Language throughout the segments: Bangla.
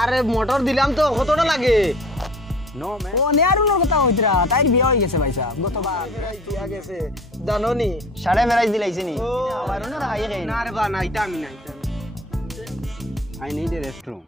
আরে মোটর দিলাম তো কতটা লাগে নো ম্যান ও নেয়ারুনোর কথা হইতরা তাই বিয়ে হয়ে গেছে ভাই সাহেব গতবার দিয়া গেছে জানোনি সাড়ে মেরাজ দিলাইছে নি আবার না রাখাই খাই না রে বা না এটা আমি না I need a restroom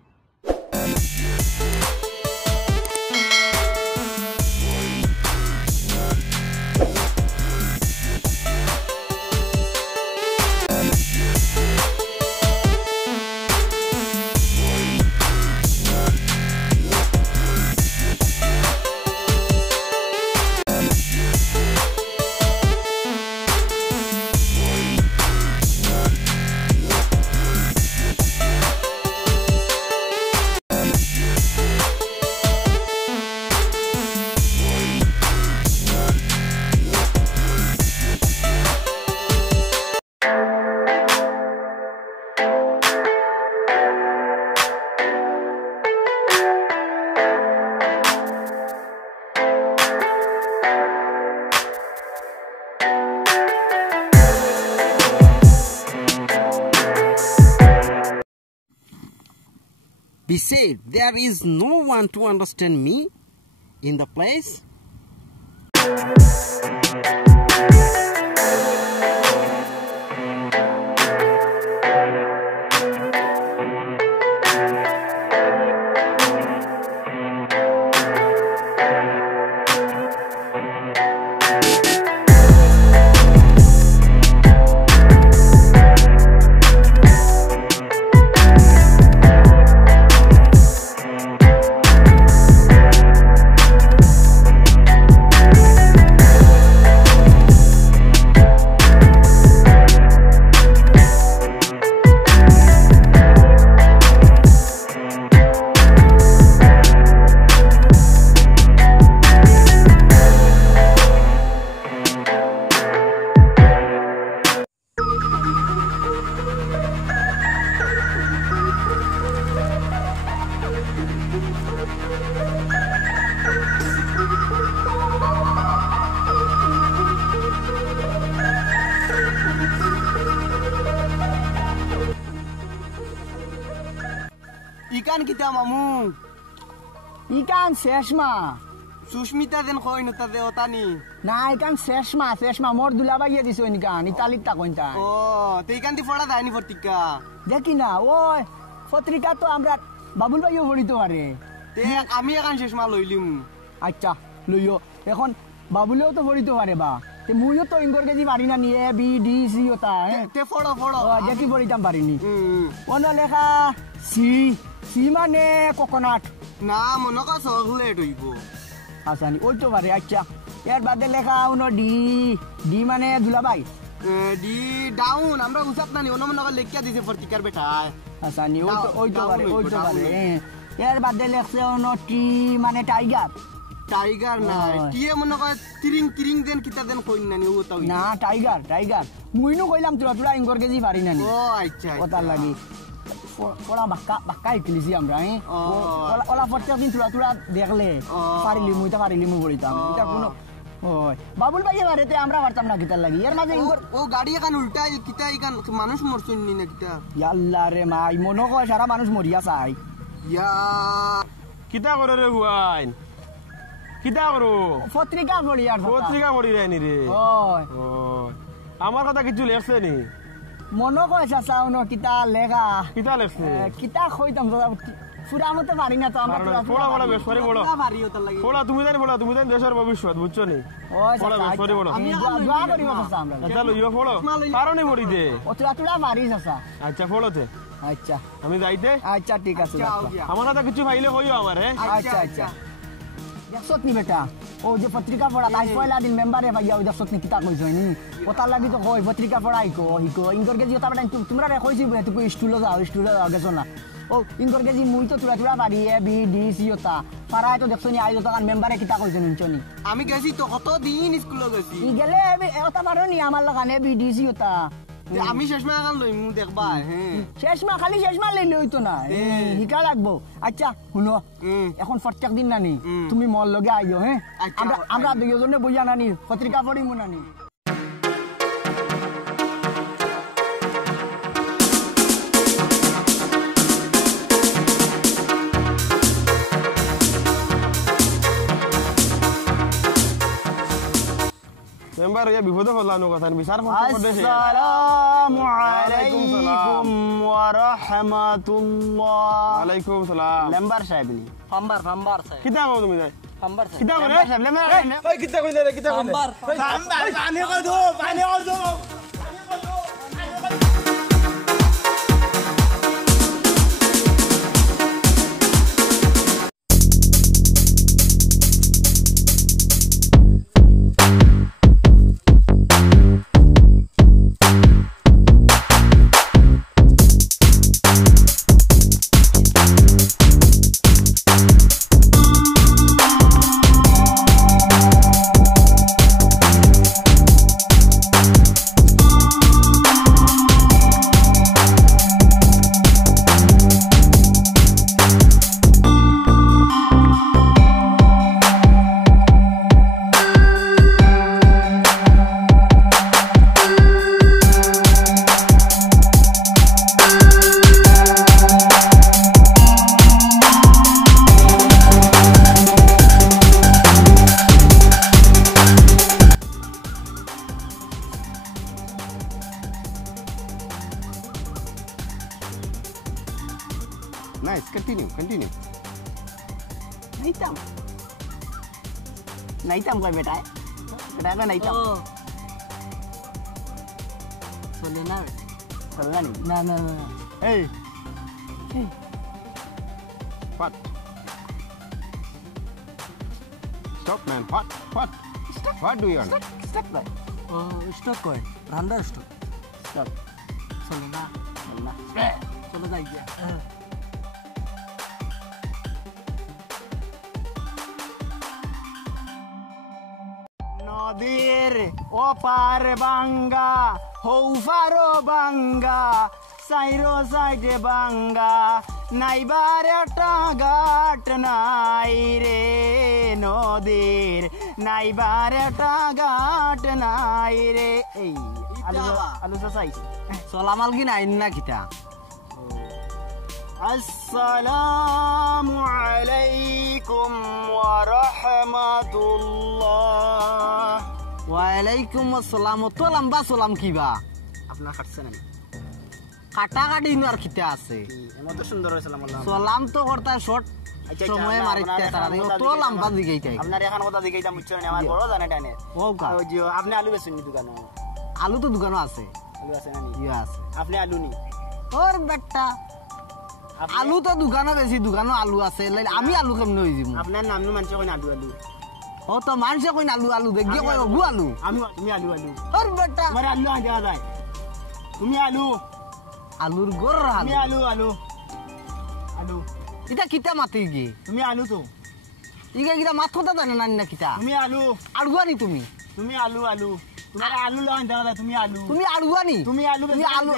Be safe. There is no one to understand me in the place. Ikan kita mamu. ইকান শেষমা Susmita den koi nota de otani. না ইকান শেষমা মোর দুলা বাইয়ে দিছো ইকান ইতালিত তা কইতা Oh, te ikan di fora dani fortika. দেখি না ওই পত্রিকা তো আমরা বাবুল ভাইও পড়িতে পারে Te ami akan sesma loilim. আচ্ছা লইও এখন বাবুলেও তো পড়িতে পারে বা তে মুইও তো ইঙ্গর কেজি পারি না নি এ বি ডি সি ওটা Te foro foro. ও দেখি পড়িতাম পারিনি Hmm. অন্য লেখা সি সি মানে coconut Na monoka chocolate hoibo. আসানি ওই তো পারে আচ্ছা এর বাদে লেখা উনো ডি ডি মানে দুলাভাই Di down আমরা উসাপ না নি অন্য মনে লেখিয়া দিছে ফরতিকার বেটা। আসানি ওই তো পারে down ওই তো হইবো, পারে down এর বাদে লেখছে উনো টি মানে টাইগার টাইগার না ওই। টিয়ে মনে কয় তিরিং দেন কিতা দেন কইন না নি ও তাও না টাইগার মুইনো কইলাম তোরা ইঙ্গর কেজি পারি না নি ও আচ্ছা ওটার লাগি ওলা বাক্কা ইকলিছি আমরা ও। ওলা প্রত্যেক দিন তোরা দেখলে ও। পারিলি মুই বলিতাম ও। এটা কোনো ওই বাবুল ভাই বাড়িতে আমরা পারতাম না কিতার লাগি এর মাঝে ইঙ্গর ও গাড়ি এখান উল্টাই কিতা এখান মানুষ মরছুন নি না কিতা ইয়াল্লা রে মাই মনে কয় সারা মানুষ মরিয়া চাই ইয়া কিতা করে রে হুয়াইন কিতা করো পত্রিকা পড়ি আর পত্রিকা পড়ি রাইনি রে ওই ও আমার কথা কিছু লেখছে নি মনে কয় চাচা উনো কিতা লেখা কিতা লেখছে কিতা কইতাম পুরা মতো পারি না তো আমরা পড়া বেশ করে পড়ো ভারী ওটার লাগি পড়া তুমি জানি দেশের ভবিষ্যৎ বুঝছো নি ওই পড়া বেশ করে পড়ো আমি দোয়া করিব চাচা আমরা চলো ইয়ে পড়ো কারণে পড়ি দে ও তোরা পারি চাচা আচ্ছা পড়োতে আচ্ছা আমি যাইতে আচ্ছা ঠিক আছে যাও রাখো। গিয়া। আমার কথা কিছু ভাইলে কইও আমার আচ্ছা দেখছত নি বেটা ও যে পত্রিকা পড়া তাই পয়লা দিন মেম্বারে ভাইয়া ওই দেখছত নি কিতা কইছ নি ওটার লাগি তো কই পত্রিকা পড়া হিকো ইনগর কেজি ওটা বেটা তোমরা রে কইছি তুই স্টুলে যাও গেছো না ও ইনগর কেজি মুই তো তোরা বাড়ি এ বি ডি সি ওটা পাড়ায় তো দেখছো নি আইলো তো মেম্বারে কিতা কইছ নি আমি গেছি তো কত দিন স্কুলে গেছি ই গেলে ওটা পারো নি আমার লাগানে বি ডি সি ওটা তে আমি শেষমা এখন লইম দেখবা হ্যাঁ খালি শেষমা লইলে হইতো না হিকা লাগবো আচ্ছা শুনো এখন প্রত্যেক দিন নানি তুমি মল লগে আইও হ্যাঁ আচ্ছা, আমরা দুইজনে বইয়া নানি পত্রিকা পড়িমু নানি মেম্বার হইয়া বিপদে পড়লাম কথা বিচার করতে আসসালামু ওয়ালাইকুম সালাম। আলাইকুম ওয়া রাহমাতুল্লাহ। ওয়ালাইকুম সালাম মেম্বার সাহেব নি ফাম্বার ফাম্বার সাই কিতা কও তুমি যাই ফাম্বার সাই কিতা করে মেম্বার সাহেব মেম্বার সাহেব ওই কিতা কইলে কিতা কইলে ফাম্বার পানি কর দো পানি কর দো Nice. Continue. নাইতাম কই বেটা বেটা কই নাইতাম চলে না চলনা নি না না না এই What? Stop, man. What? What do you want? Stock কই ও স্টক কয় রান্ডার স্টক স্টক চলে না চলনা চলে যাই গিয়া নদীর ওপার বাঙ্গা হৌফারো বাঙ্গা সাইরো সাইডে বাঙ্গা নাইবার একটা ঘাট নাই রে নদীর নাইবার একটা ঘাট নাই রে এই আলু চাইছে চলামাল কি নাই না কিতা আসসালামু আলাইকুম ওয়া রাহমাতুল্লাহ ওয়ালাইকুম আসসালাম তো লম্বা সালাম কিবা আপনার খাটছে না কাটা কাটি আর কিতা আছে এমন তো সুন্দর হয়েছিল আমার সালাম তো করতা শর্ট সময় মারিতে তারা তো লম্বা দিকেই তাই আপনার এখন কথা দিকেই যা মুচ্ছ না আমার বড় জানে টানে ও কা ওই যে আপনি আলু বেচুন নি দোকানে আলু তো দোকানও আছে আলু আছে না নি ইয়া আছে আপনি আলু নি ওর বেটা আলু তো দোকানও বেশি দোকানও আলু আছে আমি আলু কেমনে হয়ে যাব আপনার নাম নু মানুষ কই আলু আলু ও তো মানুষে কই আলু আলু দেখি কই গু আলু আমি তুমি আলু আলু ওর বেটা আমার আলু আন দেওয়া যায় তুমি আলু আলুর গোর তুমি আলু আলু আলু আলু এটা কিতা মাতি গে তুমি আলু তো ইগা কিতা মাত কথা জানে না না কিতা তুমি আলু আলুয়ানি তুমি তুমি আলু আলু তোমার আলু লান দেওয়া যায় তুমি আলু তুমি আলুয়ানি তুমি আলু তুমি আলু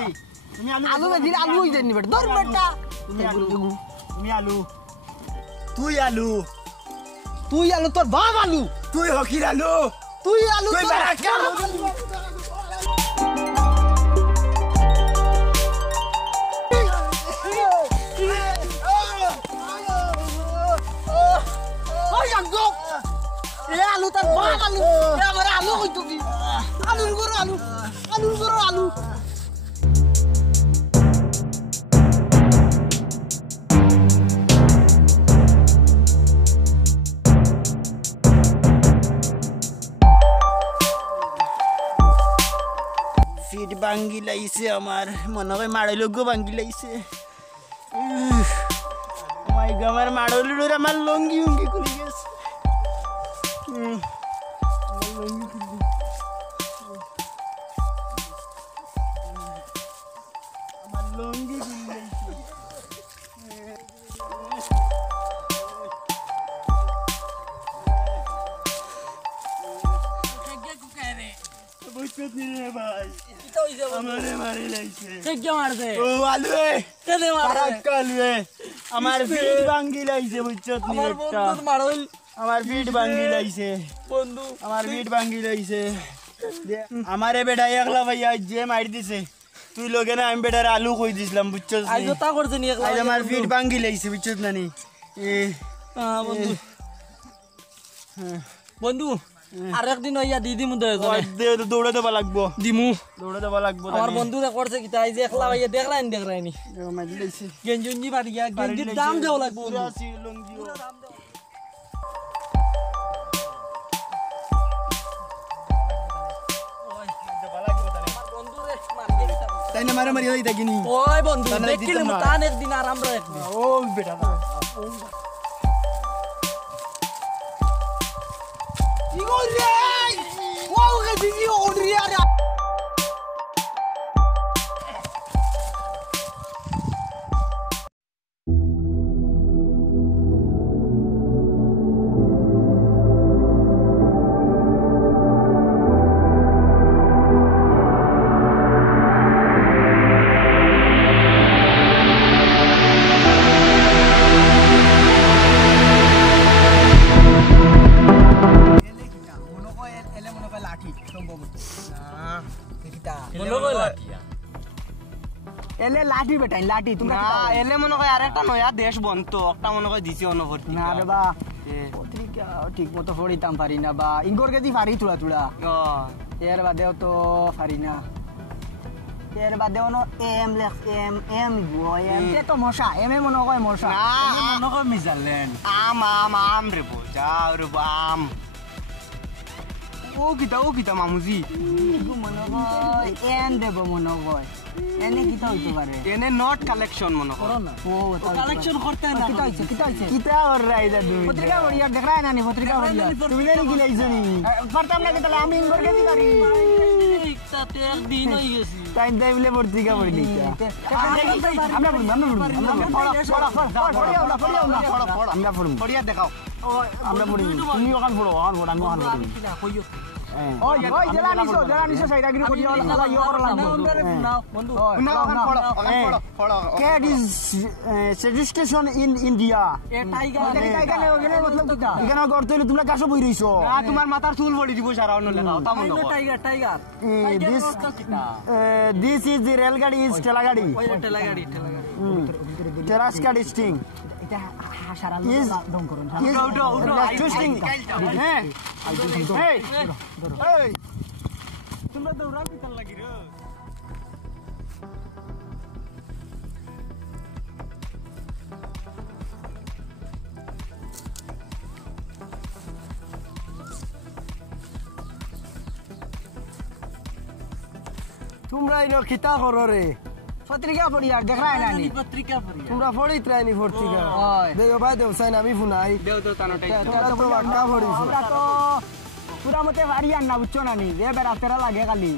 তুমি আলু আলু বেশি আলু হই জানি বেটা ধর বেটা তুমি আলু তুমি আলু তুই আলু তুই আলু তোর বাপ আলু তুই হকির আলু তুই আলু তুই তোর বারাকা আলু। ওই আগো এ আলু তোর বাপ আলু এ আমার আলু কই তুমি আলুর গোর আলু আলুর গোর আলু ফিট ভাঙ্গি লাইছে আমার মনে হয় মাড়াইল গো ভাঙ্গি লাইছে মাই গো আমার মাড়াইল আমার লঙ্গি উঙ্গি খুলে গেছে আমার লঙ্গি খুলে আমার লঙ্গি খুলে গেছে বুঝতে নিয়ে ভাই আমারে মারি লাইছে কে মারছে ও আলু কেনে ফারাক্কা আলু আমার ফিট ভাঙ্গি লাইছে বুঝছত নি একটা মারল আমার ফিট ভাঙ্গি লাইছে বন্ধু আমার ফিট ভাঙ্গি লাইছে আমারে বেটা একলা ভাইয়া যে মারি দিছে তুই লগে না আমি বেটার আলু কই দিছিলাম বুঝছস নি আইজো তা করছে নি একলা আজ আমার ফিট ভাঙ্গি লাইছে বুঝছস না নি বন্ধু বন্ধু আরেকদিন হইয়া দি দিমু দে দৌড়ে দেবা লাগবো দিমু দৌড়ে দেবা লাগবো আমার বন্ধুরা করছে কি তাই যে একলা হইয়া দেখরাইনি মাঝি লাইছে গেঞ্জি পারি গিয়া গেঞ্জির দাম দেওয়া লাগবো লঙ্গিও তাই না মারা মারি হই থাকিনি ওই বন্ধু তাহলে দেখিলে দিতাম না। তান একদিন আর আমরা একদিন ও বেটা না এলে লাঠি বেটাই লাঠি তোমরা না এলে মনে হয় আরেকটা নয়া দেশ বনতো একটা মনে হয় দিছে অনবর্তী না রে বা পত্রিকা ঠিক মতো পড়িতাম পারি না বা ইঙ্গর কেজি পারি তুলা তুলা এর বাদেও তো পারি না এর বাদেও ন এম লেখ এম এম গো এম তে তো মশা এম এ মনে হয় মশা মনে হয় মিজারল্যান্ড আম আম আম রে বোঝা রে আম ও কিতা মামুজি মনে হয় এন দেব মনে হয় এনে কিতা হইতে পারে এনে নট কালেকশন মনে হয় ও কালেকশন করতে না কিতা হইছে কিতা ওর রাইদা দুই পত্রিকা পড়িয়া দেখ রায় না নি পত্রিকা পড়িয়া তুমি জানি কি লাইছনি পারতাম না কিতা আমি ইঙ্গর কেজি পারি তাতে একদিন হই গেছি টাইম টাইমলে পত্রিকা পড়ি লিখা আমরা পড়ি পড়িয়া দেখাও আমরা পড়ি তুমি ওখান পড়ো আমি ওখান পড়ি ওই জেলা নিছো সাইডাগিরি করিয়া লাগা ইও করা লাগবো বন্ধু না ওখান পড়ো cat is suggestion in India a tiger এখানে মতলব কিটা এখানে করতে হইলে তোমরা কাছে বই রইছো তোমার মাথার চুল পড়ি দিব সারা অন্য লেখাও তা মনে হয় tiger this is the rail gadi is telagadi ওই টেলাগাড়ি terrace gadi sting এটা হাসারা দম করুন twisting হ্যাঁ এই তোমরা দৌড়াবি তার লাগি রে তোমরা ইনো খিতা করো রে পত্রিকা পড়ি আর দেখ রায় না নি পত্রিকা পড়ি তোমরা পড়ি ত্রাইনি পত্রিকা দেও ভাই দেও সাইন আমি ফুনাই দেও তো তানোটাই তোমরা তো বাক্কা পড়িছো আমরা তো পুরা মতে বাড়ি আর না বুঝছো না নি যে বেড়া তেরা লাগে খালি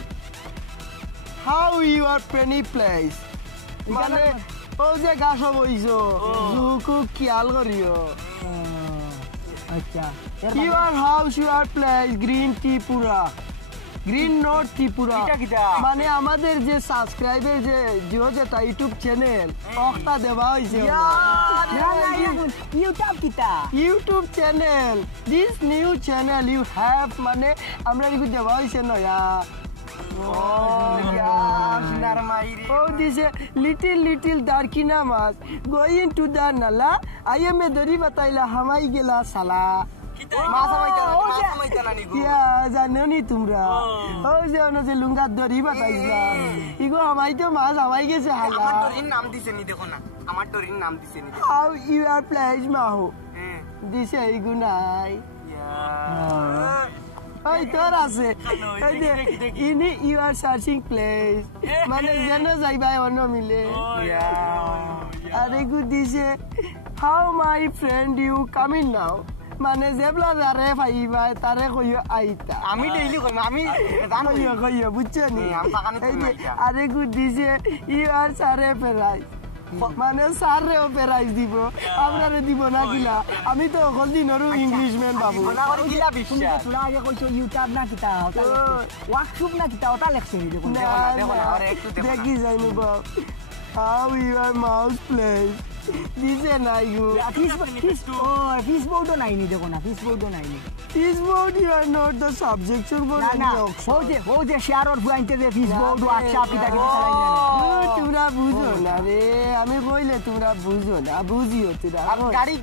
how you are penny place মানে ও যে গাছ বইছো জুকু খেয়াল করিও আচ্ছা your house your place green Tripura green not Tripura মানে আমাদের যে সাবস্ক্রাইবার যে যেটা ইউটিউব চ্যানেল ওটা দেওয়া হয়েছে YouTube channel this new channel you have মানে আমরা এগুলো দেওয়া হয়েছে নয়া Oh, this little darkina mas going to the nala. I am a deriva taila hamai gela sala. জানি তোমরা ওই যে অন্য যে লুঙ্গা দরিবা তাইলা ইগো হামাই তো মাছ হামাই গেছে হালা আমার টরির নাম দিছে নি দেখো না আমার টরির নাম দিছে নি হাউ ইউ আর প্লেস মাহো দিছে ইগো নাই ওই তোর আছে এই যে ইনি ইউ আর সার্চিং প্লেস মানে যেন যাইবা অন্য মিলে আরে গু দিছে how my friend you coming now মানে যেবলা যারে পাইবা তারে কইও আইতা আমি ডেইলি কই আমি কইও বুঝছো নি আরে গু দিছে ইউ আর সারে প্রাইজ মানে সারেও প্রাইজ দিব আপনারে দিব না কিলা আমি তো অকল দিনরও ইংলিশম্যান বাবু তোরা আগে কইছো ইউটিউব না কিতা ওয়ার্কশপ না কিতা ওটা লেখছে দেখি যাইনি বাবু how you are mouse place দিছে নাই গো ফিস বোর্ডও নাইনি দেখো না ফিস বোর্ডও নাইনি This board you are not the subjection for না any না auction. ও যে শেয়ারর ফুয়াইতে যে ফিস বোর্ড ওয়ার্কশপ ইটা কি চালাই না তোমরা বুঝো না রে আমি কইলে তোমরা বুঝো না বুঝিও তোমরা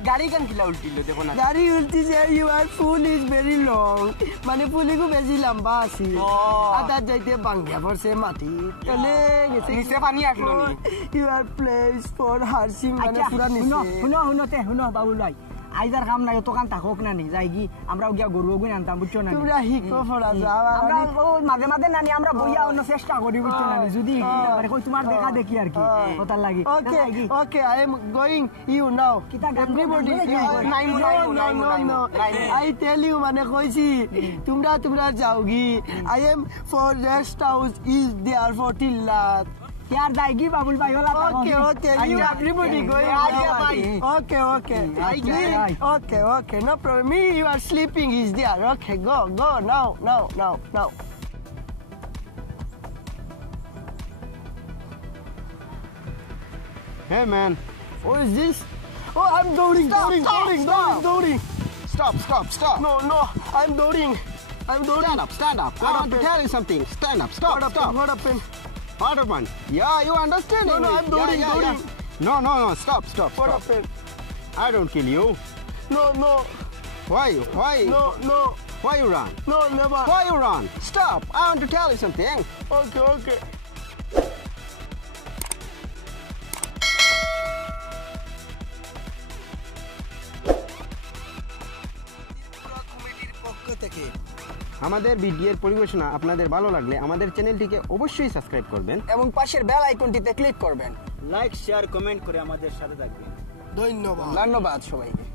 গাড়ি কেন কিলা উল্টিলো দেখো না গাড়ি উল্টিছে your fool is very long মানে ফুলিগু বেশি লম্বা আছে আদা যাইতে বাঙ্গিয়া পড়ছে মাটি চলে গেছে নিচে পানি আসলো নি ইউর প্লেস ফর হার্সিং মানে পুরা নিচে শুনো বাবুল ভাই আইজার কাম নাই তো কান থাকক না নি যাই কি আমরা গিয়া গরু গুণ আনতাম বুঝছো না তোমরা হিকো ফরা যাও আমরা মাঝে মাঝে নানি আমরা বইয়া অন্য চেষ্টা করি বুঝছো না যদি কই তোমার দেখা দেখি আর কি কথার লাগি Okay, okay, I am going you now. Everybody, no. I tell you, মানে কইছি তোমরা যাওগি I am for rest house is there for till lat. यार जाएगी बाबुल भाई वाला Okay, you everybody going now. Okay. Okay, no problem. Me, you are sleeping is there. Okay, go now. Hey man, What is this? Oh, I'm doing. stop. No, I'm doing. Stand up. I want to tell you something. Stand up, stop. What happened? What happened? Yeah, you understand? No, English. I'm doing. No, stop. What happened? I don't kill you. No. Why? No, Why you run? never. Why you run? Stop. I want to tell you something. Okay. আমাদের ভিডিওর পরিবেশনা আপনাদের ভালো লাগলে আমাদের চ্যানেলটিকে অবশ্যই সাবস্ক্রাইব করবেন এবং পাশের বেল আইকনটিতে ক্লিক করবেন লাইক শেয়ার কমেন্ট করে আমাদের সাথে থাকবেন ধন্যবাদ ধন্যবাদ সবাইকে